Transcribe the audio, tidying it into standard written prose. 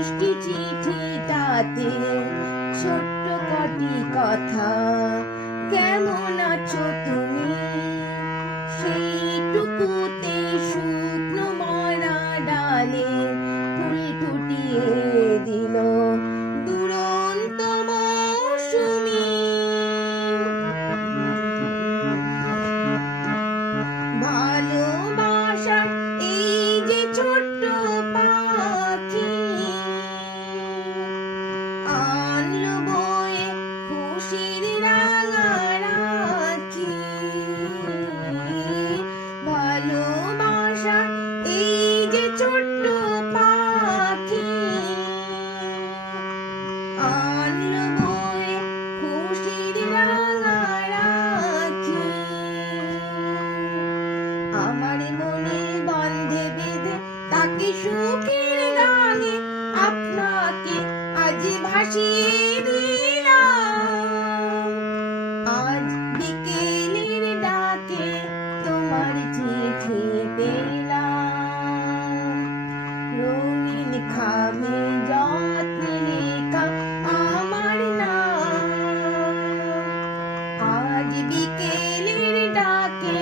মিষ্টি চিঠিটাতে ছোট্ট কটি কথা, কেমন আছো তুমি, সেইটুকুতে শুকনো মরা ডালে ফুল ফুটিয়ে দিল দুরন্ত মৌসুমি। ভালোবাসার এই যে ছোট্ট পাখি আনলো বয়ে খুশির রাঙা রাখি। ভালোবাসার এই যে ছোট্ট পাখি আনলো বয়ে খুশির রাঙা রাখি। আমার মনে বাঁধে বেঁধে তাকে সুখের গানে আপনাকে আজ ভাসিয়ে দিলাম। আজ বিকেলের ডাকে তোমার চিঠি পেলাম, রঙিন খামে যত্নে লেখা আমার নাম। আজ বিকেলের ডাকে